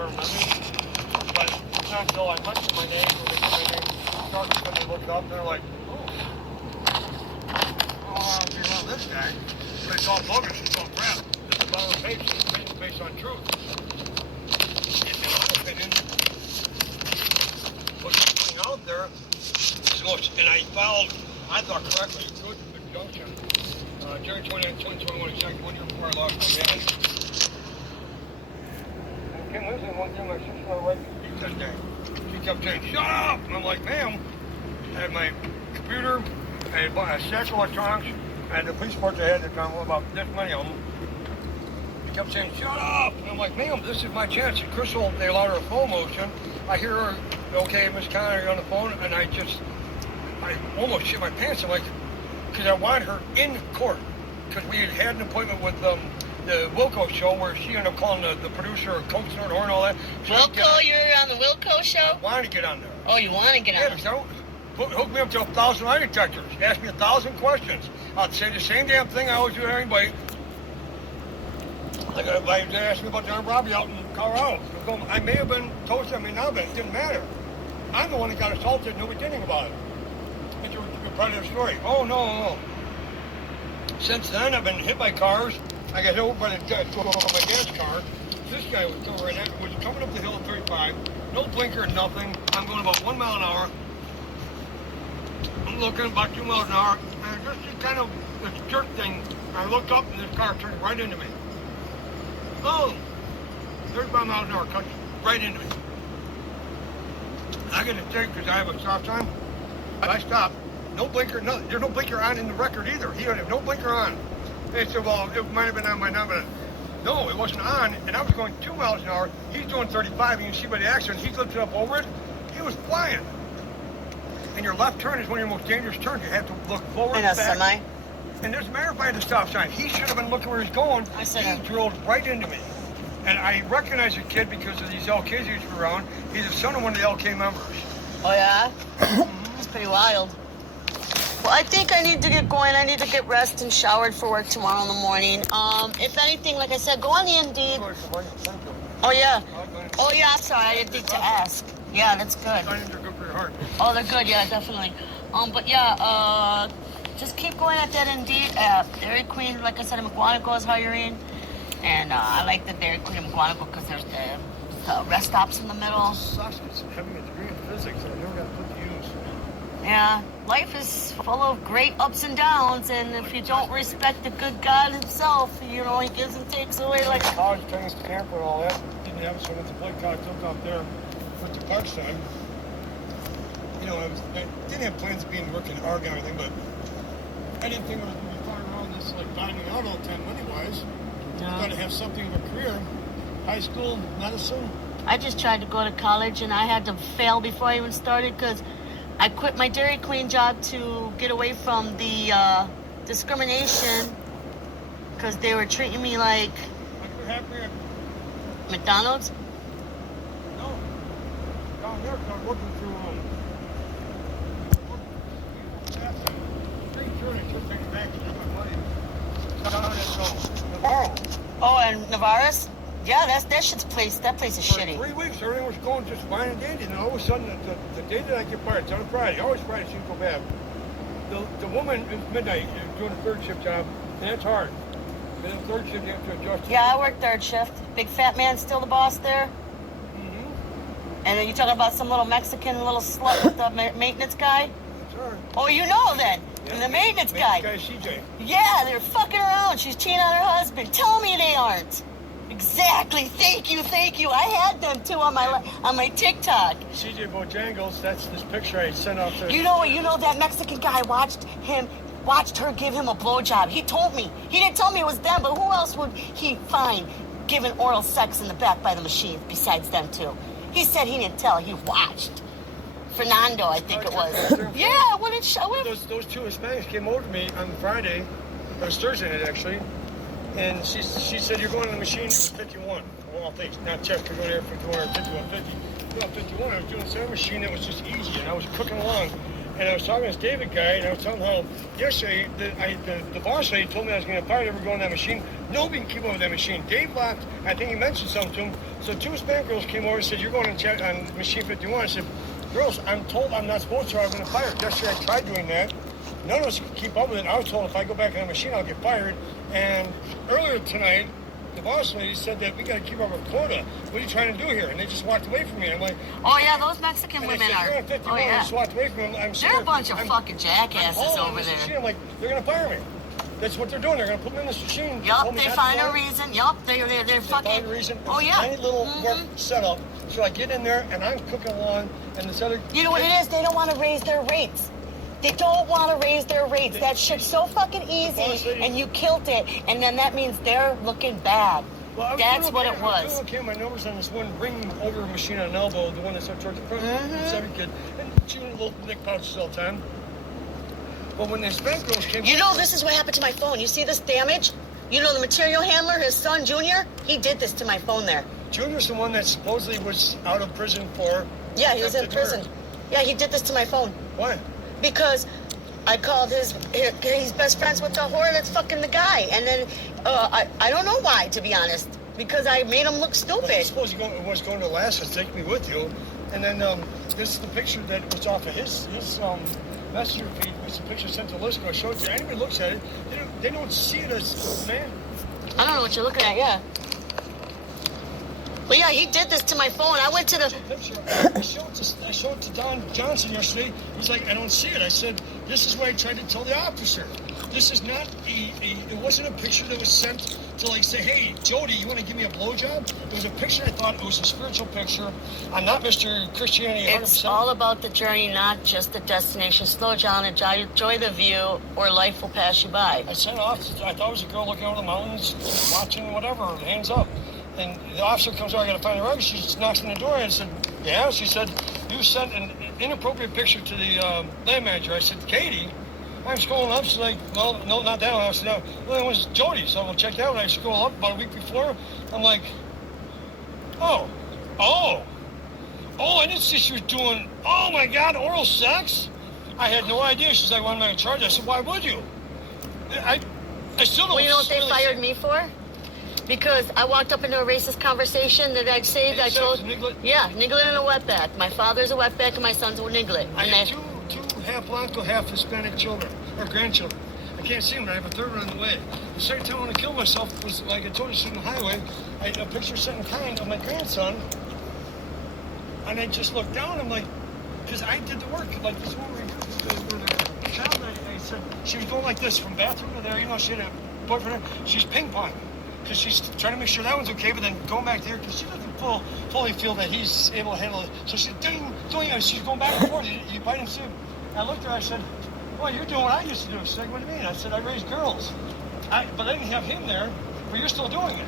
ever met me. But it's not until I mention my name or they say my name, starts when they look it up, they're like, oh, I don't figure out this guy. But it's all bogus, it's all crap. This is about a page, it's based on truth. In my opinion, what's going out there is most, and I followed, I thought correctly, good junction. January 2021, exactly 1 year before I lost my dad. And Kim lives in one thing, my sister and my wife speak that day. She kept saying, shut up! And I'm like, ma'am, I had my computer, I had a stack of electronics, I had the police reports I had at the time, about this many of them. She kept saying, shut up! And I'm like, ma'am, this is my chance. And Crystal, they allowed her a phone motion. I hear her, okay, Miss Connor, you're on the phone, and I almost shit my pants. I'm like, because I wanted her in court. Because we had an appointment with the Wilco show where she ended up calling the producer, coaching her and all that. Wilco, you're on the Wilco show? I wanted to get on there. Oh, you want to get on there? Yeah, because hook me up to 1,000 lie detectors. Ask me 1,000 questions. I'd say the same damn thing I always do to anybody. Like if they asked me about the armed robbery out in Colorado. I may have been toasted, I may not have been. It didn't matter. I'm the one that got assaulted. Nobody did anything about it. You're part of the story. Oh, no. Since then, I've been hit by cars. I got hit over by my dad's car. This guy was coming up the hill at 35. No blinker, nothing. I'm going about 1 mile an hour. I'm looking about 2 miles an hour. And just kind of this jerk thing. I looked up and this car turned right into me. Oh, 35 miles an hour, cut right into me. I get a ticket because I have a stop sign. I stopped. No blinker, no, there's no blinker on in the record either. He had no blinker on. They said, well, it might have been on, might not have been. No, it wasn't on, and I was going 2 miles an hour. He's doing 35, and you can see by the accident, he lifted up over it. He was flying. And your left turn is one of your most dangerous turns. You have to look forward and back. Semi. And there's a matter of fact, the stop sign. He should have been looking where he's going. He drilled right into me. And I recognize the kid because of these LKs he used to be around. He's the son of one of the LK members. Oh, yeah? It's pretty wild. Well, I think I need to get going. I need to get rest and showered for work tomorrow in the morning. If anything, like I said, go on the Indeed. Oh, yeah. Oh, yeah, I'm sorry. I didn't think to ask. Yeah, that's good. Vitamins are good for your heart. Oh, they're good. Yeah, definitely. But, yeah, just keep going at that Indeed app. Dairy Queen, like I said, McGuanaco is hiring. And I like the Dairy Queen in McGuanaco because there's the rest stops in the middle. Sucks. It's having a degree in physics. I never got to put to use. Yeah, life is full of great ups and downs, and if you don't respect the good God himself, you know, he gives and takes away like... College tennis camp and all that. Didn't have it, so I went to play college, took off there, went to Parkside. You know, I didn't have plans of being working hard or anything, but I didn't think I was going to be far around this, like, dining out all the time money-wise. No. I thought I'd have something of a career. High school, medicine. I just tried to go to college, and I had to fail before I even started, because I quit my Dairy Queen job to get away from the discrimination because they were treating me like McDonald's. No, down there, I'm working through Navarro. Oh, and Navarro's? Yeah, that shit's place. That place is shitty. 3 weeks, everything was going just fine and dandy. And all of a sudden, the day that I get fired, it's on a Friday. Always Friday, she go bad. The woman at midnight is doing a third shift job, and it's hard. And then third shift, you have to adjust. Yeah, I work third shift. Big fat man still the boss there. Mm-hmm. And then you talking about some little Mexican little slut with the maintenance guy? That's her. Oh, you know then. Yeah, and the maintenance guy. CJ. Yeah, they're fucking around. She's cheating on her husband. Tell me they aren't. Exactly. Thank you. I had them too on my TikTok. CJ Bojangles, that's this picture I sent out to... You know that Mexican guy watched her give him a blowjob. He told me. He didn't tell me it was them, but who else would he find giving oral sex in the back by the machine besides them two? He said he didn't tell. He watched. Fernando, I think it was. Yeah, what did show him? Those two Hispanics came over to me on Friday. It was Thursday night, actually. And she said, you're going to the machine. It was 51. Well, all things, not check. You're going there for 51, 50. 51. I was doing the same machine that was just easy, and I was cooking along. And I was talking to this David guy, and I was telling him how yesterday the boss lady told me I was going to fire ever go on that machine. Nobody can keep up with that machine. Dave left. I think he mentioned something to him. So two Hispanic girls came over and said, "You're going to check on machine 51." I said, "Girls, I'm told I'm not supposed to. I'm going to fire." Yesterday I tried doing that. None of us could keep up with it. I was told if I go back on the machine, I'll get fired. And earlier tonight, the boss lady said that we got to keep up with quota. What are you trying to do here? And they just walked away from me. I'm like, Oh yeah, those Mexican and women I said, are. "You're on 51." Oh yeah. Just walked away from them. They're a bunch of fucking jackasses I'm over this machine. there. I'm like, they're going to fire me. That's what they're doing. They're going to put me in this machine. Yup, they find a reason. Yup, they're They fucking. find a reason. Oh yeah. Tiny little work setup. So I get in there and I'm cooking along, and this other. You know what it is? They don't want to raise their rates. They don't want to raise their rates. That shit's so fucking easy, and you killed it, and then that means they're looking bad. Well, That's what it I was. was doing okay. My numbers on this one ring over machine on an elbow, the one that's up towards the front, this every kid, and chewing little nick pouches all the time. But when the Hispanic girls came, You know, this is what happened to my phone. You see this damage? You know, the material handler, his son, Junior, he did this to my phone there. Junior's the one that supposedly was out of prison for. Yeah, he was in attempted prison. murder. Yeah, he did this to my phone. Why? Because I called he's best friends with the whore that's fucking the guy. And then, I don't know why, to be honest. Because I made him look Well, I stupid. suppose he was going to Alaska to take me with you. And then this is the picture that was off of his messenger feed. It's a picture sent to Lisco. I showed it to you. Anybody looks at it, they don't see it as, man. I don't know what you're looking at, yeah. But yeah, he did this to my phone. I went to the... Picture. I showed it to Don Johnson yesterday. He's like, I don't see it. I said, this is what I tried to tell the officer. This is not it wasn't a picture that was sent to like say, hey, Jody, you want to give me a blowjob? It was a picture. I thought it was a spiritual picture. I'm not Mr. Christianity 100%. It's all about the journey, not just the destination. Slow down, enjoy the view, or life will pass you by. I sent off. I thought it was a girl looking over the mountains, watching whatever, hands up. And the officer comes over, I gotta find the rug. She just knocks on the door, and I said, yeah. She said, you sent an inappropriate picture to the land manager. I said, Katie. I'm scrolling up. She's like, well, no, not that one. I said, no, well, it was Jody. So we'll check that one. I scroll up about a week before. I'm like, oh, I didn't see she was doing, oh my God, oral sex? I had no idea. She's like, well, I'm not in charge. I said, why would you? I still don't. Well, you know what they really fired me for? Because I walked up into a racist conversation that I'd saved. I told, yeah, Niglet and a wetback. My father's a wetback and my son's a Niglet. I And have two half Blanco, half Hispanic children, or grandchildren. I can't see them, but I have a third one on the way. The second time I want to kill myself was, like I told you, sitting on the highway. I had a picture sent in kind of my grandson, and I just looked down, I'm like, because I did the work, like this woman, where the child, I said, she was going like this, from bathroom to there, you know, she had a boyfriend, she's ping pong. Because she's trying to make sure that one's okay, but then going back there, because she doesn't fully feel that he's able to handle it. So she's doing, she's going back and forth. You bite and see. I looked at her, I said, well, you're doing what I used to do. She's like, what do you mean? I said, I raised girls. But I didn't have him there, but you're still doing it.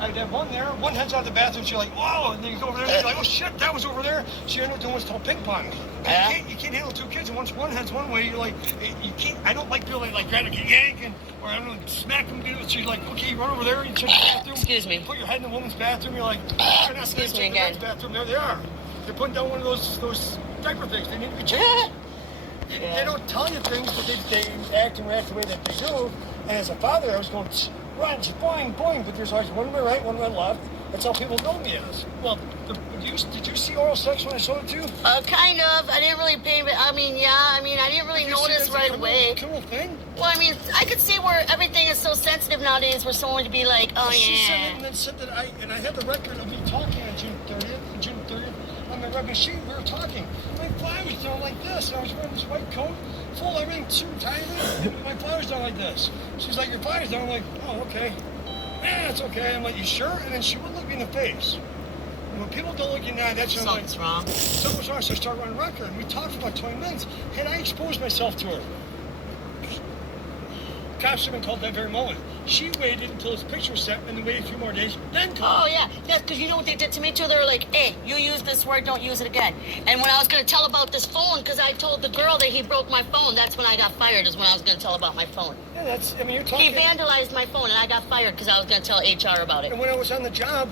I had one there, one heads out of the bathroom, she's like, whoa, and then you go over there, and you're like, oh shit, that was over there. She ended up doing what's called ping pong. You can't handle two kids, and once one head's one way, you're like, you can't, I don't like feeling like grabbing a yank, or I don't know, smack them, she's like, okay, run over there, and check the bathroom. Excuse me. You put your head in the woman's bathroom, you're like, they're not Excuse me check the again. men's bathroom, there they are. They're putting down one of those diaper things, they need to be changed. They don't tell you things, but they act and react the way that they do. And as a father, I was going, run, boing, boing. But there's always one to my right, one to my left. That's how people know me as. Well, did you see oral sex when I showed it to you? Kind of. I didn't really pay, but I mean, yeah. I mean, I didn't really notice right away. Criminal thing? Well, I mean, I could see where everything is so sensitive nowadays, where someone would be like, oh She said it yeah. and then said that I had the record of me talking on June 30th. On my rubbing sheet, we were talking. My fly was down like this, and I was wearing this white coat, full everything, suit and tie, and my fly was down like this. She's like, your fly is down. I'm like, oh, okay. Yeah, it's okay. I'm like, you sure? And then she wouldn't look me in the face. And when people don't look you in the eye, that's when I'm like, Something's wrong. something's wrong. So I started running record, and we talked for about 20 minutes. Had I exposed myself to her? Cops have been called that very moment. She waited until his picture was sent and then waited a few more days, then called. Oh, yeah. That's because you know what they did to me, too? They were like, hey, you use this word, don't use it again. And when I was going to tell about this phone, because I told the girl that he broke my phone, that's when I got fired, is when I was going to tell about my phone. Yeah, you're talking. He vandalized my phone, and I got fired because I was going to tell HR about it. And when I was on the job,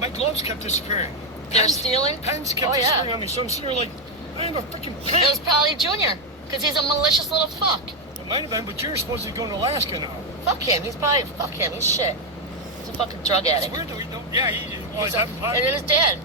my gloves kept disappearing. They're stealing? Pens kept disappearing on me. So I'm sitting there like, I am a freaking pen. It was probably Junior. Because he's a malicious little fuck. It might have been, but you're supposed to be going to Alaska now. Fuck him. Fuck him. He's shit. He's a fucking drug It's addict. weird that we don't. Yeah, he's And his dad.